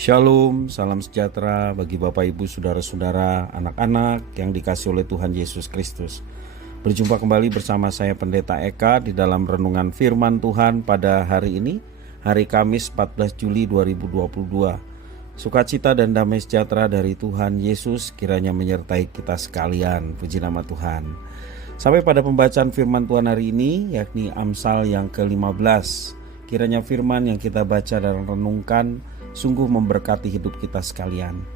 Shalom, salam sejahtera bagi Bapak Ibu, Saudara-saudara, anak-anak yang dikasihi oleh Tuhan Yesus Kristus. Berjumpa kembali bersama saya Pendeta Eka di dalam renungan firman Tuhan pada hari ini, hari Kamis 14 Juli 2022. Sukacita dan damai sejahtera dari Tuhan Yesus kiranya menyertai kita sekalian, puji nama Tuhan. Sampai pada pembacaan firman Tuhan hari ini, yakni Amsal yang ke-15. Kiranya firman yang kita baca dan renungkan sungguh memberkati hidup kita sekalian.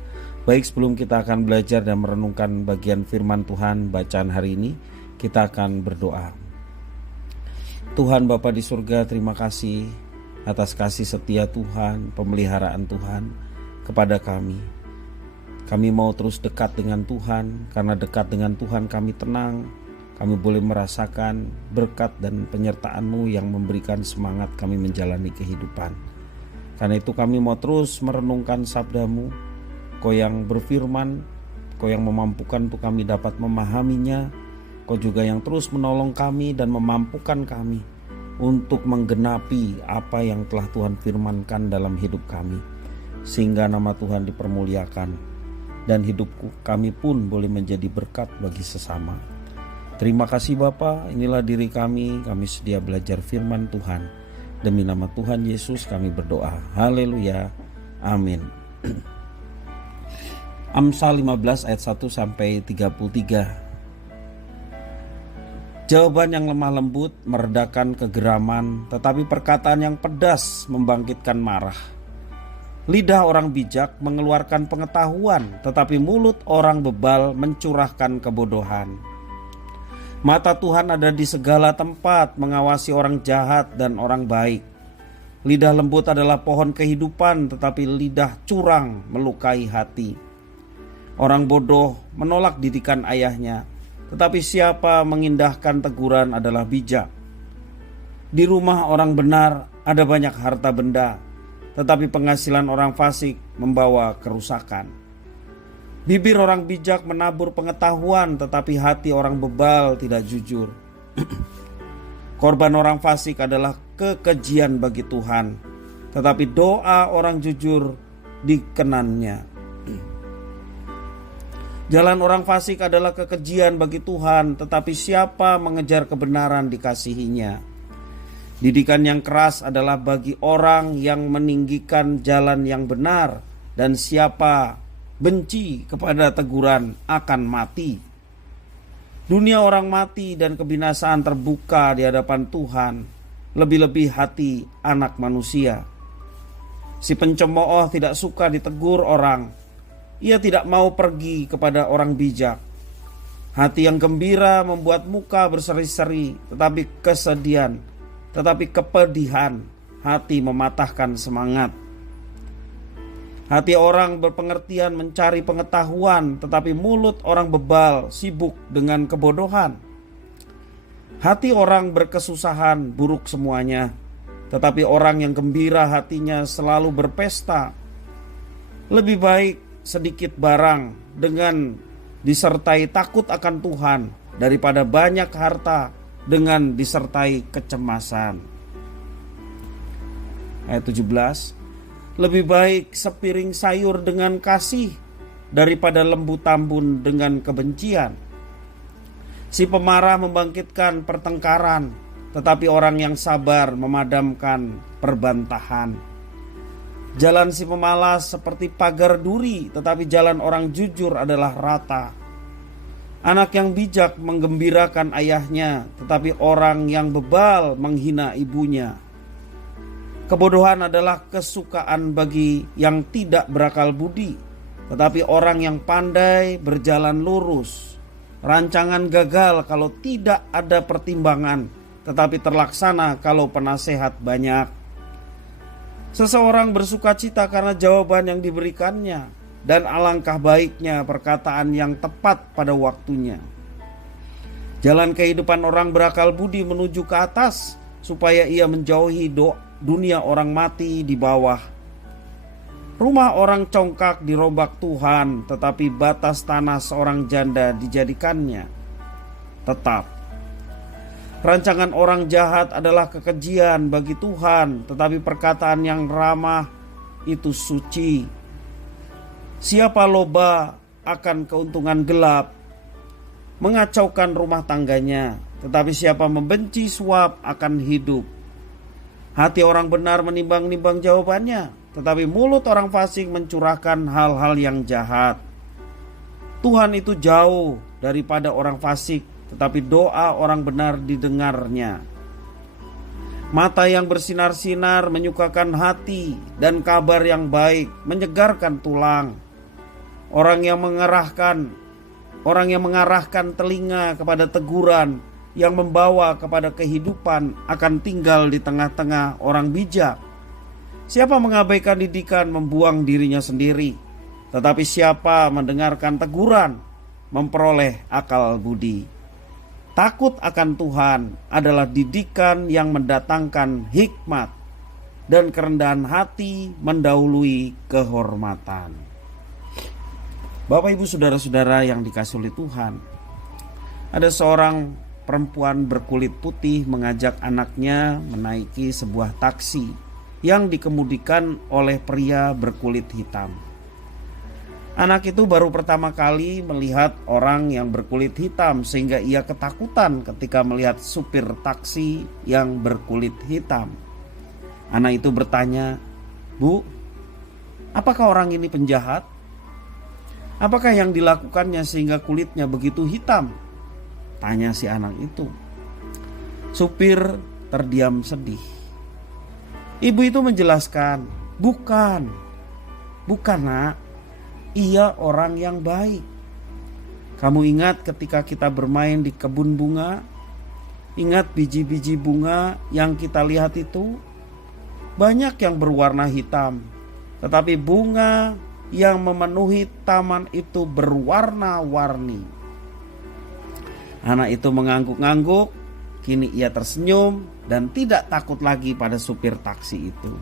Baik, sebelum kita akan belajar dan merenungkan bagian firman Tuhan bacaan hari ini, kita akan berdoa. Tuhan Bapa di surga, terima kasih atas kasih setia Tuhan, pemeliharaan Tuhan kepada kami. Kami mau terus dekat dengan Tuhan, karena dekat dengan Tuhan kami tenang. Kami boleh merasakan berkat dan penyertaan-Mu yang memberikan semangat kami menjalani kehidupan. Karena itu kami mau terus merenungkan sabda-Mu, Kau yang berfirman, Kau yang memampukan untuk kami dapat memahaminya, Kau juga yang terus menolong kami dan memampukan kami untuk menggenapi apa yang telah Tuhan firmankan dalam hidup kami, sehingga nama Tuhan dipermuliakan dan hidup kami pun boleh menjadi berkat bagi sesama. Terima kasih Bapa, inilah diri kami sedia belajar firman Tuhan. Demi nama Tuhan Yesus kami berdoa. Haleluya. Amin. Amsal 15 ayat 1 sampai 33. Jawaban yang lemah lembut meredakan kegeraman, tetapi perkataan yang pedas membangkitkan marah. Lidah orang bijak mengeluarkan pengetahuan, tetapi mulut orang bebal mencurahkan kebodohan. Mata Tuhan ada di segala tempat, mengawasi orang jahat dan orang baik. Lidah lembut adalah pohon kehidupan, tetapi lidah curang melukai hati. Orang bodoh menolak didikan ayahnya, tetapi siapa mengindahkan teguran adalah bijak. Di rumah orang benar ada banyak harta benda, tetapi penghasilan orang fasik membawa kerusakan. Bibir orang bijak menabur pengetahuan, tetapi hati orang bebal tidak jujur. Korban orang fasik adalah kekejian bagi Tuhan, tetapi doa orang jujur dikenannya. Jalan orang fasik adalah kekejian bagi Tuhan, tetapi siapa mengejar kebenaran dikasihinya. Didikan yang keras adalah bagi orang yang meninggikan jalan yang benar, dan siapa benci kepada teguran akan mati. Dunia orang mati dan kebinasaan terbuka di hadapan Tuhan, lebih-lebih hati anak manusia. Si pencemooh tidak suka ditegur orang, ia tidak mau pergi kepada orang bijak. Hati yang gembira membuat muka berseri-seri, tetapi kepedihan hati mematahkan semangat. Hati orang berpengertian mencari pengetahuan, tetapi mulut orang bebal sibuk dengan kebodohan. Hati orang berkesusahan buruk semuanya, tetapi orang yang gembira hatinya selalu berpesta. Lebih baik sedikit barang dengan disertai takut akan Tuhan daripada banyak harta dengan disertai kecemasan. Ayat 17. Lebih baik sepiring sayur dengan kasih daripada lembu tambun dengan kebencian. Si pemarah membangkitkan pertengkaran, tetapi orang yang sabar memadamkan perbantahan. Jalan si pemalas seperti pagar duri, tetapi jalan orang jujur adalah rata. Anak yang bijak menggembirakan ayahnya, tetapi orang yang bebal menghina ibunya. Kebodohan adalah kesukaan bagi yang tidak berakal budi, tetapi orang yang pandai berjalan lurus. Rancangan gagal kalau tidak ada pertimbangan, tetapi terlaksana kalau penasehat banyak. Seseorang bersukacita karena jawaban yang diberikannya, dan alangkah baiknya perkataan yang tepat pada waktunya. Jalan kehidupan orang berakal budi menuju ke atas, supaya ia menjauhi dunia orang mati di bawah. Rumah orang congkak dirombak Tuhan, tetapi batas tanah seorang janda dijadikannya tetap. Rancangan orang jahat adalah kekejian bagi Tuhan, tetapi perkataan yang ramah itu suci. Siapa loba akan keuntungan gelap, mengacaukan rumah tangganya, tetapi siapa membenci suap akan hidup. Hati orang benar menimbang-nimbang jawabannya, tetapi mulut orang fasik mencurahkan hal-hal yang jahat. Tuhan itu jauh daripada orang fasik, tetapi doa orang benar didengarnya. Mata yang bersinar-sinar menyukakan hati, dan kabar yang baik menyegarkan tulang. Orang yang mengarahkan telinga kepada teguran, yang membawa kepada kehidupan, akan tinggal di tengah-tengah orang bijak. Siapa mengabaikan didikan membuang dirinya sendiri, tetapi siapa mendengarkan teguran memperoleh akal budi. Takut akan Tuhan adalah didikan yang mendatangkan hikmat, dan kerendahan hati mendahului kehormatan. Bapak, Ibu, saudara-saudara yang dikasihi oleh Tuhan, ada seorang perempuan berkulit putih mengajak anaknya menaiki sebuah taksi yang dikemudikan oleh pria berkulit hitam. Anak itu baru pertama kali melihat orang yang berkulit hitam, sehingga ia ketakutan ketika melihat supir taksi yang berkulit hitam. Anak itu bertanya, "Bu, apakah orang ini penjahat? Apakah yang dilakukannya sehingga kulitnya begitu hitam?" Tanya si anak itu. Supir terdiam sedih. Ibu itu menjelaskan, Bukan nak, ia orang yang baik. Kamu ingat ketika kita bermain di kebun bunga? Ingat biji-biji bunga yang kita lihat itu? Banyak yang berwarna hitam, tetapi bunga yang memenuhi taman itu berwarna-warni. Anak itu mengangguk-angguk, kini ia tersenyum dan tidak takut lagi pada supir taksi itu.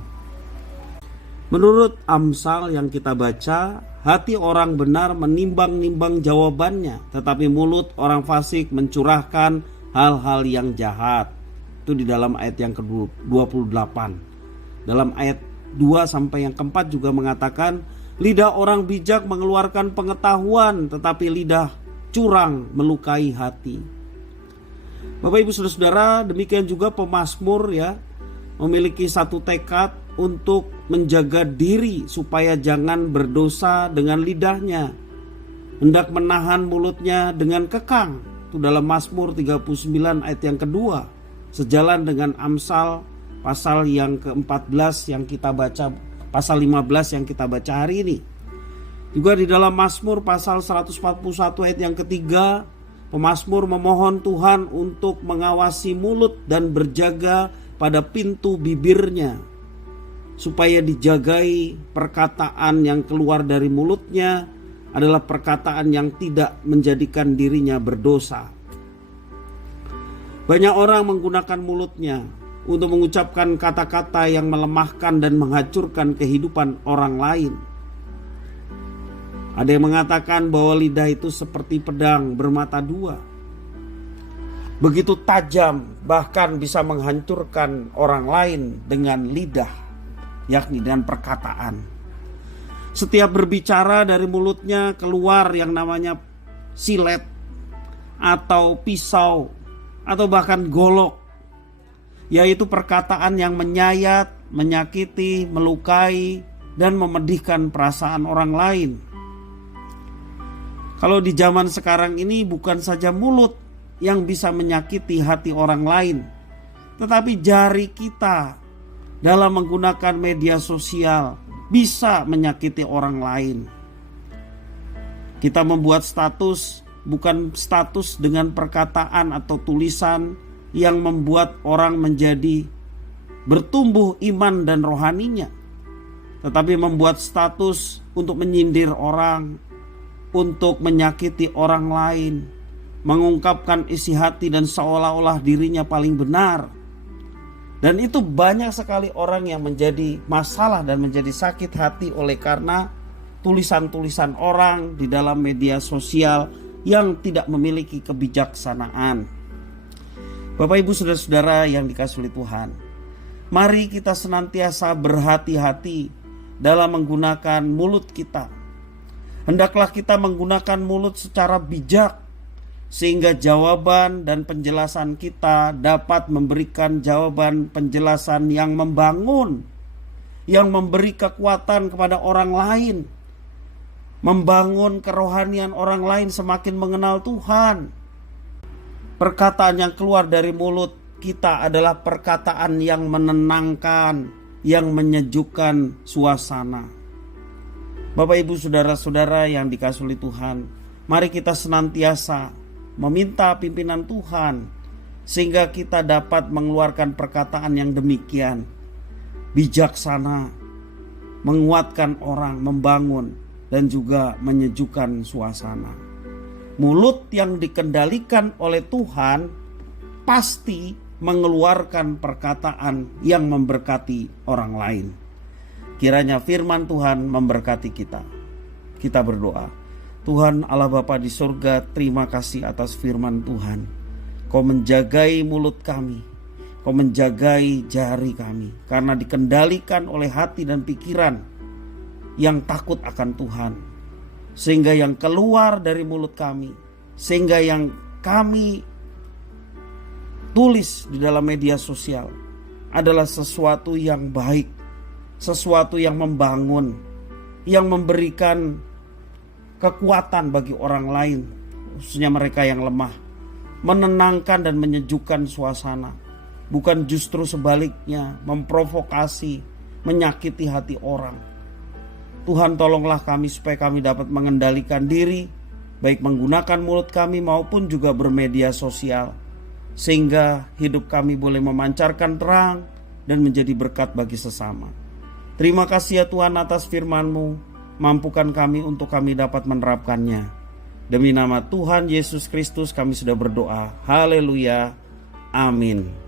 Menurut Amsal yang kita baca, hati orang benar menimbang-nimbang jawabannya, tetapi mulut orang fasik mencurahkan hal-hal yang jahat. Itu di dalam ayat yang ke-28. Dalam ayat 2 sampai yang keempat juga mengatakan, lidah orang bijak mengeluarkan pengetahuan, tetapi lidah curang melukai hati. Bapak, Ibu, saudara-saudara, demikian juga pemazmur memiliki satu tekad untuk menjaga diri supaya jangan berdosa dengan lidahnya, hendak menahan mulutnya dengan kekang. Itu dalam Mazmur 39 ayat yang kedua, sejalan dengan Amsal pasal yang ke-14 yang kita baca, pasal 15 yang kita baca hari ini. Juga di dalam Mazmur pasal 141 ayat yang ketiga, pemazmur memohon Tuhan untuk mengawasi mulut dan berjaga pada pintu bibirnya, supaya dijagai perkataan yang keluar dari mulutnya adalah perkataan yang tidak menjadikan dirinya berdosa. Banyak orang menggunakan mulutnya untuk mengucapkan kata-kata yang melemahkan dan menghancurkan kehidupan orang lain. Ada yang mengatakan bahwa lidah itu seperti pedang bermata dua. Begitu tajam, bahkan bisa menghancurkan orang lain dengan lidah, yakni dengan perkataan. Setiap berbicara dari mulutnya keluar yang namanya silet atau pisau atau bahkan golok, yaitu perkataan yang menyayat, menyakiti, melukai, dan memedihkan perasaan orang lain. Kalau di zaman sekarang ini bukan saja mulut yang bisa menyakiti hati orang lain, tetapi jari kita dalam menggunakan media sosial bisa menyakiti orang lain. Kita membuat status, bukan status dengan perkataan atau tulisan yang membuat orang menjadi bertumbuh iman dan rohaninya, tetapi membuat status untuk menyindir orang, untuk menyakiti orang lain, mengungkapkan isi hati dan seolah-olah dirinya paling benar. Dan itu banyak sekali orang yang menjadi masalah dan menjadi sakit hati oleh karena tulisan-tulisan orang di dalam media sosial yang tidak memiliki kebijaksanaan. Bapak, Ibu, saudara-saudara yang dikasihi oleh Tuhan, mari kita senantiasa berhati-hati dalam menggunakan mulut kita. Hendaklah kita menggunakan mulut secara bijak, sehingga jawaban dan penjelasan kita dapat memberikan jawaban penjelasan yang membangun, yang memberi kekuatan kepada orang lain, membangun kerohanian orang lain semakin mengenal Tuhan. Perkataan yang keluar dari mulut kita adalah perkataan yang menenangkan, yang menyejukkan suasana. Bapak, Ibu, saudara-saudara yang dikasihi oleh Tuhan, mari kita senantiasa meminta pimpinan Tuhan sehingga kita dapat mengeluarkan perkataan yang demikian bijaksana, menguatkan orang, membangun, dan juga menyejukkan suasana. Mulut yang dikendalikan oleh Tuhan pasti mengeluarkan perkataan yang memberkati orang lain. Kiranya firman Tuhan memberkati kita. Kita berdoa. Tuhan Allah Bapa di surga, terima kasih atas firman Tuhan. Kau menjagai mulut kami, Kau menjagai jari kami, karena dikendalikan oleh hati dan pikiran yang takut akan Tuhan. Sehingga yang keluar dari mulut kami, sehingga yang kami tulis di dalam media sosial adalah sesuatu yang baik, sesuatu yang membangun, yang memberikan kekuatan bagi orang lain, khususnya mereka yang lemah, menenangkan dan menyejukkan suasana, bukan justru sebaliknya memprovokasi, menyakiti hati orang. Tuhan, tolonglah kami supaya kami dapat mengendalikan diri, baik menggunakan mulut kami maupun juga bermedia sosial, sehingga hidup kami boleh memancarkan terang dan menjadi berkat bagi sesama. Terima kasih ya Tuhan atas firman-Mu. Mampukan kami untuk kami dapat menerapkannya. Demi nama Tuhan Yesus Kristus kami sudah berdoa. Haleluya. Amin.